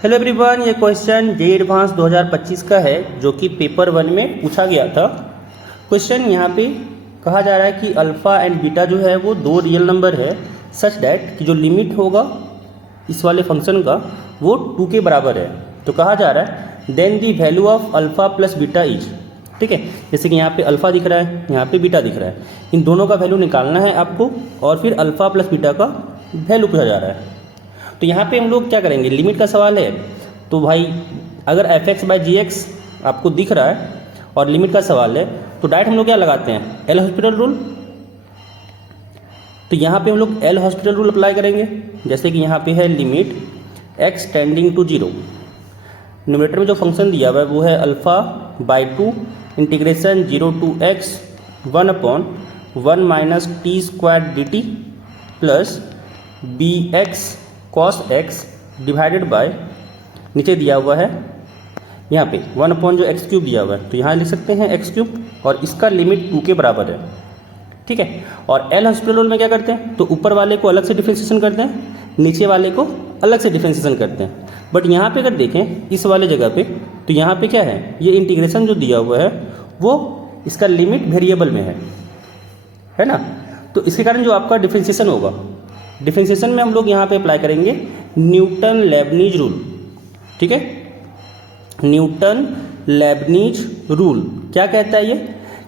Hello everyone, ये question JEE advance 2025 का है जो कि पेपर 1 में पूछा गया था। क्वेश्चन यहाँ पे कहा जा रहा है कि अल्फ़ा एंड बीटा जो है वो दो रियल नंबर है सच डैट कि जो लिमिट होगा इस वाले फंक्शन का वो 2 के बराबर है। तो कहा जा रहा है then the value of alpha plus beta is, ठीक है। जैसे कि यहाँ पे अल्फ़ा दिख रहा है, यहाँ पे बीटा दिख रहा है, इन दोनों का वैल्यू निकालना है आपको और फिर अल्फ़ा प्लस बीटा का वैल्यू पूछा जा रहा है। तो यहाँ पे हम लोग क्या करेंगे, लिमिट का सवाल है तो भाई अगर f x by g x आपको दिख रहा है और लिमिट का सवाल है तो डायरेक्ट हम लोग क्या लगाते हैं, एल हॉस्पिटल रूल। तो यहाँ पे हम लोग एल हॉस्पिटल रूल अप्लाई करेंगे। जैसे कि यहाँ पे है limit x tending to 0, numerator में जो फंक्शन दिया हुआ है वो है alpha by 2 integration 0 to x 1/1 minus t square d t plus b x cos x divided by, नीचे दिया हुआ है यहाँ पे 1 जो एक्स क्यूब दिया हुआ है तो यहाँ लिख सकते हैं एक्स क्यूब और इसका लिमिट 2 के बराबर है, ठीक है। और एल हॉस्पिटल रूल में क्या करते हैं, तो ऊपर वाले को अलग से डिफ्रेंशिएशन करते हैं, नीचे वाले को अलग से डिफ्रेंशिएशन करते हैं। बट यहाँ पे अगर देखें इस वाले जगह पे तो यहाँ पे क्या है, ये इंटीग्रेशन जो दिया हुआ है वो इसका लिमिट वेरिएबल में है ना। तो इसके कारण जो आपका डिफ्रेंशिएशन होगा, डिफ्रेंशिएशन में हम लोग यहाँ पे अप्लाई करेंगे न्यूटन लेबनीज रूल, ठीक है। न्यूटन लेबनीज रूल क्या कहता है ये,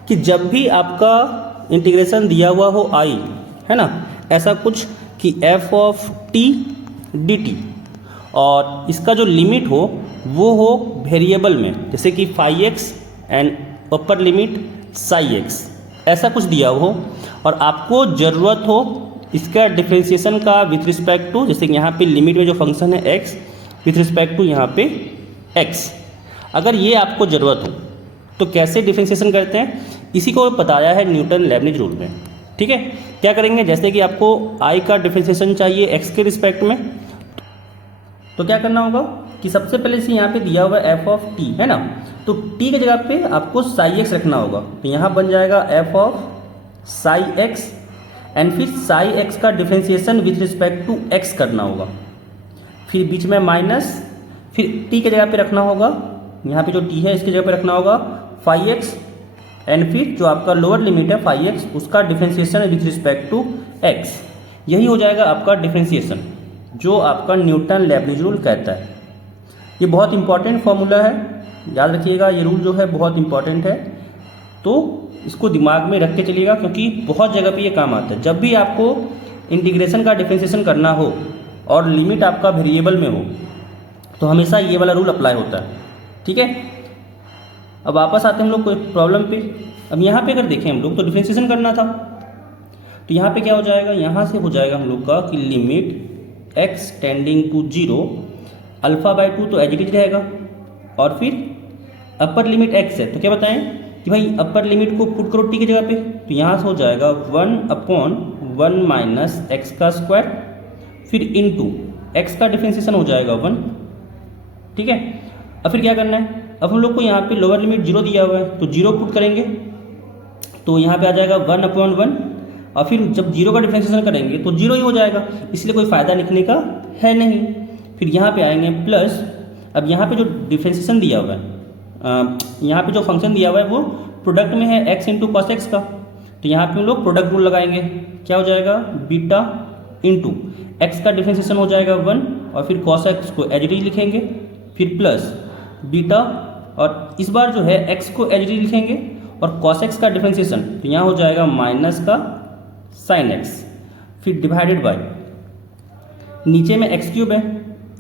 कि जब भी आपका इंटीग्रेशन दिया हुआ हो आई, है ना, ऐसा कुछ कि F of T D T और इसका जो लिमिट हो वो हो वेरिएबल में, जैसे कि phi x and upper limit psi x, ऐसा कुछ दिया हो और आपको ज़रूरत हो इसका डिफ्रेंशिएशन का विथ रिस्पेक्ट टू, जैसे कि यहाँ पे लिमिट में जो फंक्शन है एक्स विथ रिस्पेक्ट टू यहाँ पे एक्स, अगर ये आपको ज़रूरत हो तो कैसे डिफ्रेंशिएशन करते हैं इसी को बताया है न्यूटन लेबनीज रूल में, ठीक है। क्या करेंगे, जैसे कि आपको आई का डिफ्रेंशिएशन चाहिए एक्स के रिस्पेक्ट में, तो क्या करना होगा कि सबसे पहले से यहाँ पे दिया हुआ एफ ऑफ टी है ना, तो टी की जगह पे आपको साई एक्स रखना होगा। तो यहाँ बन जाएगा f of psi x and फिर साई एक्स का differentiation with respect to x करना होगा, फिर बीच में माइनस, फिर टी के जगह पे रखना होगा, यहाँ पे जो टी है इसके जगह पे रखना होगा फाई एक्स एंड फिर जो आपका लोअर लिमिट है फाई एक्स उसका differentiation with respect to x. यही हो जाएगा आपका डिफ्रेंशिएशन जो आपका न्यूटन लेबनीज रूल कहता है। ये बहुत इंपॉर्टेंट फॉर्मूला है, याद रखिएगा, ये रूल जो है बहुत इंपॉर्टेंट है, तो इसको दिमाग में रख के चलिएगा क्योंकि बहुत जगह पे ये काम आता है। जब भी आपको इंटीग्रेशन का डिफ्रेंशिएशन करना हो और लिमिट आपका वेरिएबल में हो तो हमेशा ये वाला रूल अप्लाई होता है, ठीक है। अब वापस आते हैं हम लोग कोई प्रॉब्लम पे। अब यहाँ पे अगर देखें हम लोग तो डिफ्रेंशिएशन करना था, तो यहाँ पे क्या हो जाएगा, यहाँ से हो जाएगा हम लोग का कि limit x tending to 0 alpha by 2 तो एज इट इज रहेगा और फिर अपर लिमिट एक्स है तो क्या बताएं कि भाई अपर लिमिट को पुट करो टी की जगह पे, तो यहाँ से हो जाएगा 1/1 माइनस एक्स का स्क्वायर फिर इनटू एक्स का डिफ्रेंशिएशन हो जाएगा 1, ठीक है। अब फिर क्या करना है, अब हम लोग को यहाँ पे लोअर लिमिट 0 दिया हुआ है तो 0 पुट करेंगे तो यहाँ पे आ जाएगा 1/1 और फिर जब 0 का डिफ्रेंशिएशन करेंगे तो 0 ही हो जाएगा, इसलिए कोई फ़ायदा लिखने का है नहीं। फिर यहाँ पे आएंगे प्लस, अब यहाँ पे जो डिफ्रेंशिएशन दिया हुआ है, यहाँ पे जो फंक्शन दिया हुआ है वो प्रोडक्ट में है x इंटू कॉस एक्स का, तो यहाँ पे हम लोग प्रोडक्ट रूल लगाएंगे, क्या हो जाएगा बीटा इंटू एक्स का डिफ्रेंशिएशन हो जाएगा 1 और फिर कॉस एक्स को एज इट इज लिखेंगे, फिर प्लस बीटा और इस बार जो है x को एज इट इज लिखेंगे और कॉस एक्स का डिफ्रेंशिएशन तो यहाँ हो जाएगा माइनस का साइन एक्स, फिर डिवाइडेड बाय नीचे में एक्स क्यूब है,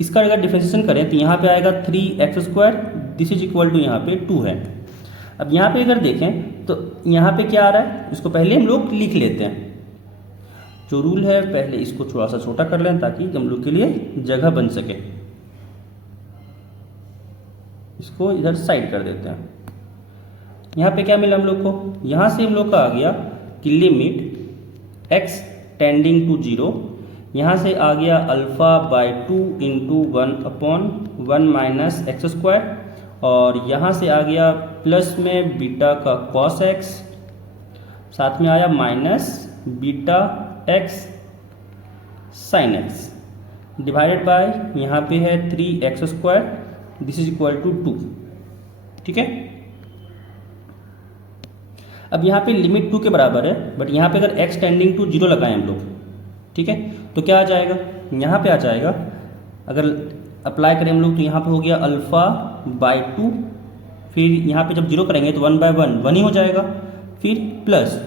इसका अगर डिफ्रेंशिएशन करें तो यहाँ पे आएगा 3x², this is equal to यहाँ पे 2 है। अब यहाँ पे अगर देखें तो यहाँ पे क्या आ रहा है, इसको पहले हम लोग लिख लेते हैं, जो रूल है पहले इसको थोड़ा सा छोटा कर लें ताकि हम लोग के लिए जगह बन सके। इसको इधर साइड कर देते हैं। यहाँ पे क्या मिला हम लोग को, यहाँ से हम लोग का आ गया कि लिमिट एक्स टेंडिंग टू 0, यहाँ से आ गया alpha by 2 into 1/1 minus x square और यहाँ से आ गया प्लस में बीटा का कॉस एक्स, साथ में आया minus beta x sine x. Divided by यहाँ पे है 3x², this is equal to 2। ठीक है, अब यहाँ पे लिमिट 2 के बराबर है, बट यहाँ पे अगर x टेंडिंग टू 0 लगाएं हम लोग, ठीक है, तो क्या आ जाएगा, यहाँ पे आ जाएगा, अगर अप्लाई करें हम लोग तो यहाँ पे हो गया α/2, फिर यहाँ पे जब 0 करेंगे तो 1/1 1 ही हो जाएगा, फिर प्लस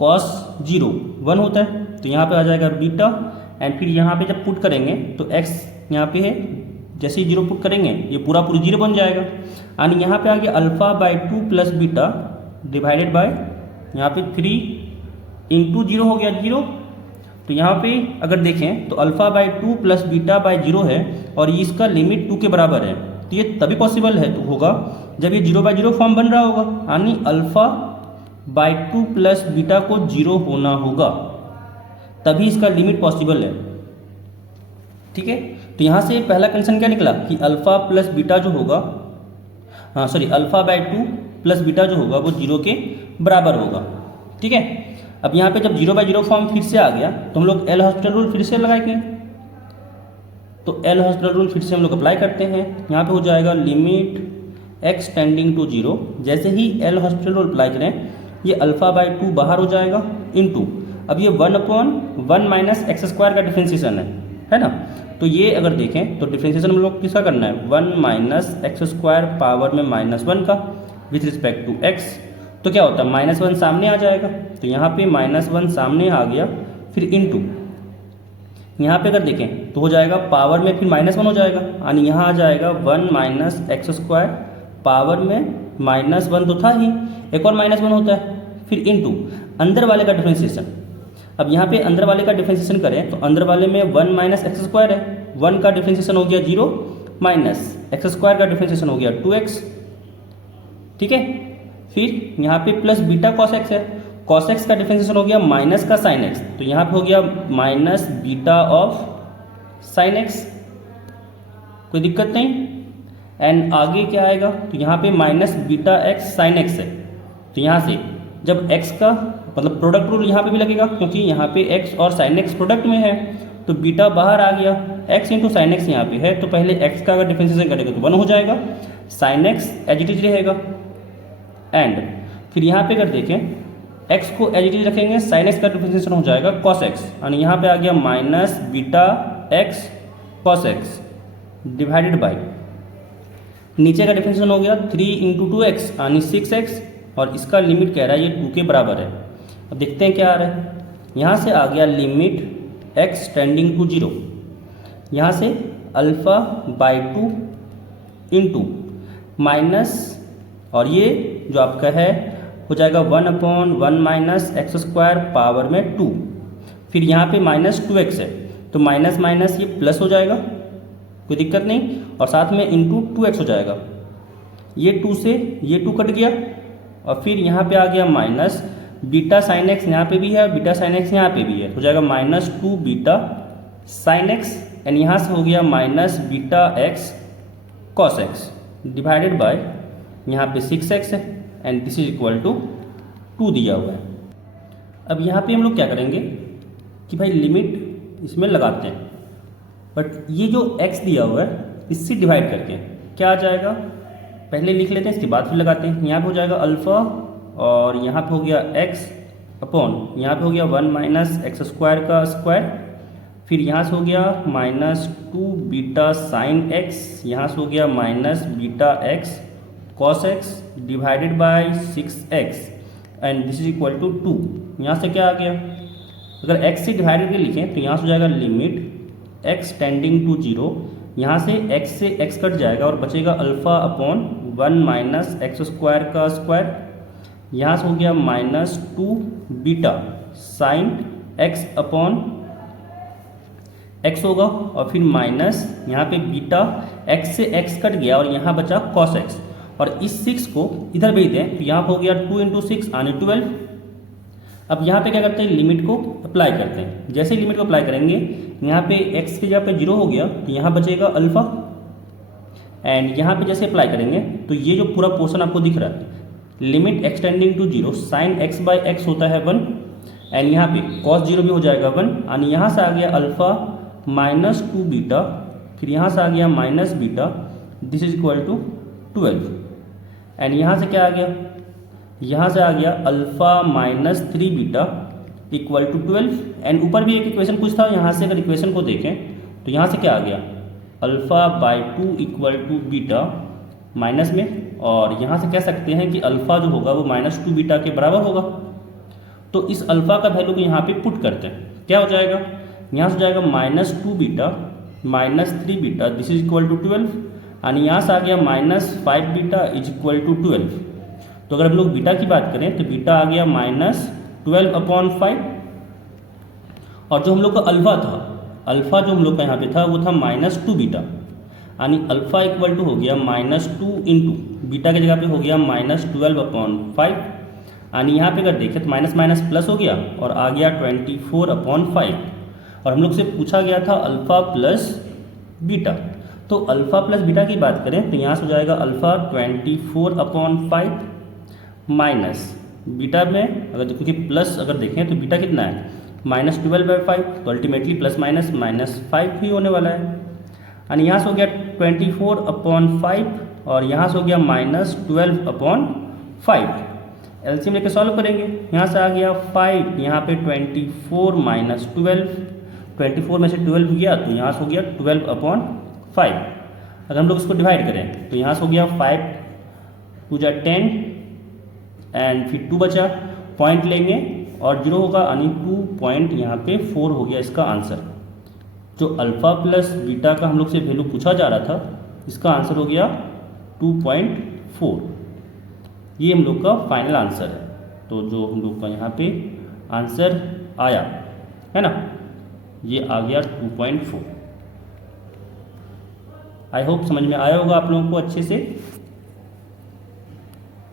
cos 0 1 होता है तो यहाँ पे आ जाएगा बीटा, एंड फिर यहाँ पे जब पुट करेंगे तो x यहाँ पे है, जैसे ही 0 पुट करेंगे ये पूरा 0 बन जाएगा, यानी यहाँ पे आ गया α/2 प्लस बीटा डिवाइडेड बाय यहाँ पे 3 इंटू 0 हो गया 0। तो यहाँ पे अगर देखें तो α/2 प्लस β/0 है और ये इसका लिमिट 2 के बराबर है, तो ये तभी पॉसिबल है तो होगा जब ये 0/0 फॉर्म बन रहा होगा, यानी α/2 प्लस बीटा को 0 होना होगा, तभी इसका लिमिट पॉसिबल है। ठीक है, तो यहाँ से पहला कंडीशन क्या निकला कि अल्फा प्लस बीटा जो होगा, α/2 प्लस बीटा जो होगा वो 0 के बराबर होगा। ठीक है, अब यहाँ पे जब 0/0 फॉर्म फिर से आ गया तो हम लोग एल हॉस्पिटल रूल फिर से लगाएंगे, तो एल हॉस्पिटल रूल फिर से हम लोग अप्लाई करते हैं। यहाँ पे हो जाएगा लिमिट x टेंडिंग टू 0, जैसे ही एल हॉस्पिटल रूल अप्लाई करें ये α/2 बाहर हो जाएगा इंटू, अब ये 1/1 माइनस x² का डिफ्रेंसिएशन है ना, तो ये अगर देखें तो डिफ्रेंसिएशन हम लोग किसका करना है, 1 माइनस x² पावर में -1 का विथ रिस्पेक्ट टू x, तो क्या होता है -1 सामने आ जाएगा, तो यहाँ पे -1 सामने आ गया, फिर इनटू यहाँ पे अगर देखें तो हो जाएगा पावर में फिर -1 हो जाएगा, यानी यहाँ आ जाएगा 1 माइनस x² पावर में -1 तो था ही, एक और -1 होता है, फिर इनटू अंदर वाले का डिफ्रेंसिएशन। अब यहाँ पे अंदर वाले का डिफ्रेंसिएशन करें तो अंदर वाले में 1 माइनस x² है, 1 का डिफ्रेंसिएशन हो गया 0 माइनस x² का डिफ्रेंसिएशन हो गया 2x। ठीक है, फिर यहाँ पे प्लस बीटा cos x है, cos x का डिफ्रेंसिएशन हो गया माइनस का sin x, तो यहाँ पे हो गया minus beta of sin x, कोई दिक्कत नहीं। एंड आगे क्या आएगा, तो यहाँ पे minus beta x sin x है, तो यहाँ से जब x का मतलब प्रोडक्ट रूल यहाँ पे भी लगेगा, क्योंकि यहाँ पे x और sin x प्रोडक्ट में है, तो बीटा बाहर आ गया, x इंटू साइन एक्स यहाँ पे है, तो पहले x का अगर डिफ्रेंसिएशन करेगा तो 1 हो जाएगा, sin x as it is रहेगा, एंड फिर यहाँ पे अगर देखें x को एज इट इज रखेंगे, sin x का डिफ्रेंसिएशन हो जाएगा cos x, यानी यहाँ पे आ गया minus beta x cos x divided by नीचे का डिफ्रेंसिएशन हो गया 3 इंटू 2x यानी 6x, और इसका लिमिट कह रहा है ये 2 के बराबर है। अब देखते हैं क्या आ रहा है, यहाँ से आ गया लिमिट x टेंडिंग टू 0, यहाँ से α/2 इंटू माइनस, और ये जो आपका है हो जाएगा 1/1 माइनस x² पावर में 2, फिर यहाँ पे -2x है तो माइनस माइनस ये प्लस हो जाएगा, कोई दिक्कत नहीं, और साथ में इंटू 2x हो जाएगा, ये 2 से ये 2 कट गया, और फिर यहाँ पे आ गया माइनस बीटा साइन एक्स यहाँ पे भी है, बीटा साइन एक्स यहाँ पे भी है, हो जाएगा -2 बीटा साइन एक्स, एंड यहाँ से हो गया minus beta x cos x divided by यहाँ पे 6x है, and this is equal to 2 दिया हुआ है। अब यहाँ पे हम लोग क्या करेंगे कि भाई लिमिट इसमें लगाते हैं, बट ये जो x दिया हुआ है इससे डिवाइड करके क्या आ जाएगा, पहले लिख लेते हैं इसके बाद फिर लगाते हैं। यहाँ पे हो जाएगा अल्फ़ा, और यहाँ पे हो गया x अपॉन यहाँ पे हो गया 1 माइनस x² का स्क्वायर, फिर यहाँ से हो गया -2 बीटा साइन x, यहाँ से हो गया minus beta x cos x divided by 6x, and this is equal to 2। यहाँ से क्या आ गया, अगर x से डिवाइड करके लिखें तो यहाँ से हो जाएगा लिमिट x टेंडिंग टू 0, यहाँ से x से x कट जाएगा और बचेगा अल्फ़ा अपॉन 1 माइनस x² का स्क्वायर, यहाँ से हो गया -2 beta sine x upon x होगा, और फिर माइनस यहाँ पे बीटा x से x कट गया और यहाँ बचा cos x, और इस 6 को इधर भेज दें तो यहाँ पे हो गया 2 इंटू 6 यानी 12। अब यहाँ पे क्या करते हैं, लिमिट को अप्लाई करते हैं। जैसे ही लिमिट को अप्लाई करेंगे यहाँ पे x की जगह पे 0 हो गया तो यहाँ बचेगा अल्फ़ा, एंड यहाँ पे जैसे अप्लाई करेंगे तो ये जो पूरा पोर्शन आपको दिख रहा है limit x tending to 0 sine x by x होता है 1, एंड यहाँ पे cos 0 भी हो जाएगा 1, यानी यहाँ से आ गया अल्फ़ा माइनस 2 बीटा, फिर यहाँ से आ गया minus beta, this is equal to 12। And यहाँ से क्या आ गया, यहाँ से आ गया alpha minus 3 beta equal to 12। And ऊपर भी एक इक्वेशन कुछ था, यहाँ से अगर इक्वेशन को देखें तो यहाँ से क्या आ गया, alpha by 2 equal to beta minus में, और यहाँ से कह सकते हैं कि अल्फा जो होगा वो माइनस 2 बीटा के बराबर होगा। तो इस अल्फा का वैल्यू को यहाँ पे पुट करते हैं, क्या हो जाएगा, यहाँ से हो जाएगा minus 2 beta minus 3 beta, this is equal to 12। यानी यहाँ से आ गया minus 5 beta is equal to 12। तो अगर हम लोग बीटा की बात करें तो बीटा आ गया माइनस 12 अपॉन 5, और जो हम लोग का अल्फा था, अल्फा जो हम लोग का यहाँ पे था वो था माइनस 2 बीटा, यानी अल्फा इक्वल टू हो गया माइनस 2 इंटू बीटा की जगह पे हो गया माइनस 12 अपॉन 5। यानी यहाँ पे अगर देखें तो माइनस माइनस प्लस हो गया और आ गया 24 अपॉन 5। और हम लोग से पूछा गया था अल्फा प्लस बीटा, तो अल्फा प्लस बीटा की बात करें तो यहाँ से हो जाएगा अल्फा 24 अपॉन 5 माइनस बीटा में अगर क्योंकि प्लस अगर देखें तो बीटा कितना है माइनस 12/5, तो अल्टीमेटली प्लस माइनस माइनस 5 ही होने वाला है। यानी यहाँ से हो गया 24 अपॉन 5 और यहाँ से हो गया माइनस 12 अपॉन 5। एलसीएम लेके सॉल्व करेंगे, यहाँ से आ गया 5, यहाँ पे 24 माइनस 12, 24 में से 12 गया तो यहाँ से हो गया 12 अपॉन 5। अगर हम लोग इसको डिवाइड करें तो यहाँ से हो गया 5 टू जा 10 एंड फिर 2 बचा, पॉइंट लेंगे और 0 होगा, यानी 2 पॉइंट यहाँ पे 4 हो गया इसका आंसर। जो अल्फा प्लस बीटा का हम लोग से वैल्यू पूछा जा रहा था, इसका आंसर हो गया 2.4। ये हम लोग का फाइनल आंसर है। तो जो हम लोग का यहाँ पे आंसर आया है ना, ये आ गया 2.4। आई होप समझ में आया होगा आप लोगों को अच्छे से।